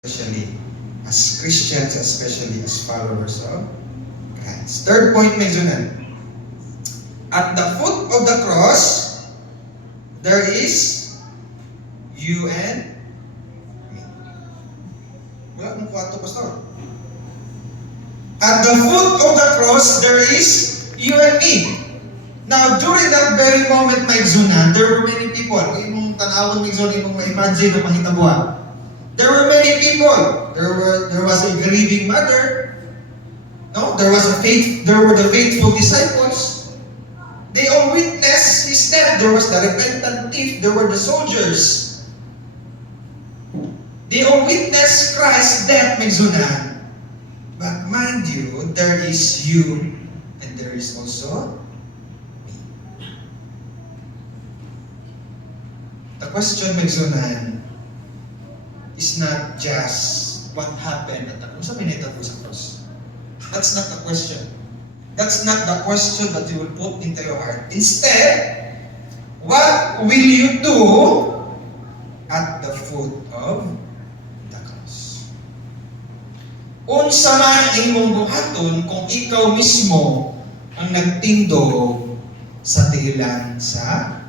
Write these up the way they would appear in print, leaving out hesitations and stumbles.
especially as Christians, especially as followers of Christ. Third point, medyo. At the foot of the cross, there is you and me. Wala kong kwarto, pastor. At the foot of the cross, there is you and me. Now, during that very moment, maigsunan, there were many people. Imong tanawon, maigsunan, imong ma-imagine na mahitabuan. There were many people. There was a grieving mother. No, there were the faithful disciples. They all witnessed his death. There was the repentant thief. There were the soldiers. They all witnessed Christ's death, maigsunan. But mind you, there is you and there is also me. The question, maigsunan, is not just what happened at the cross. Sabi nito po sa cross. That's not the question. That's not the question that you will put into your heart. Instead, what will you do at the foot of the cross? Unsa man imong buhaton kung ikaw mismo ang nagtindog sa tiilan sa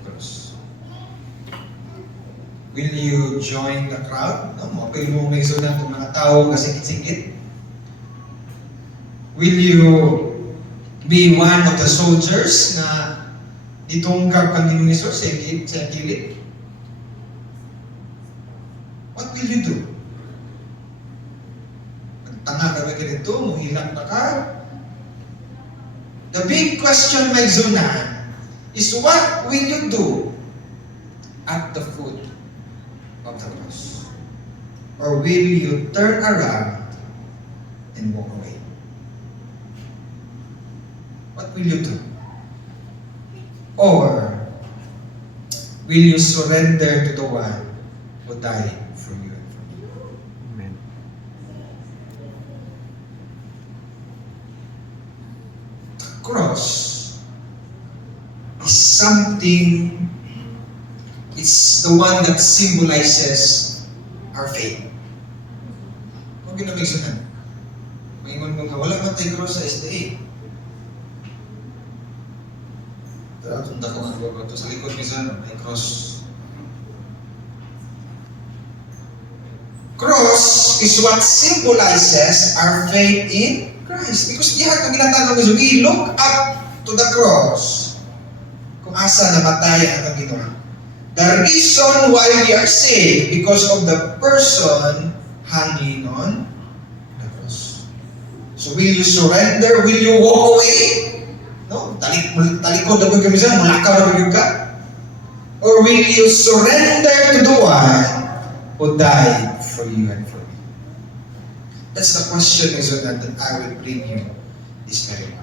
cross? Will you join the crowd? No, mapil mo may sunan itong mga tao kasi sikit-sikit. Will you be one of the soldiers na ditungkap kang Ginoong Hesus sa kilid? What will you do? Nagtanga ka ba ganito? Muhilak na ka? The big question, my zona, is what will you do at the foot of the cross? Or will you turn around and walk away? What will you do? Or will you surrender to the one who died for you and for me? Amen. The cross is something. It's the one that symbolizes our faith. Kung ginamigsunan, maingon mo nga, wala man tayo cross sa SDA. Tunda ko nga ito sa likod minsan, may cross. Cross is what symbolizes our faith in Christ. Because diyan ang ginatawag mo, we look up to the cross. Kung asa namatayan ang Ginoon. The reason why we are saved, because of the person hanging on the cross. So will you surrender? Will you walk away? No? Talikod na ba kami saan? Mulakaw na ba ka? Or will you surrender to the one who died for you and for me? That's the question that I will bring you this very morning.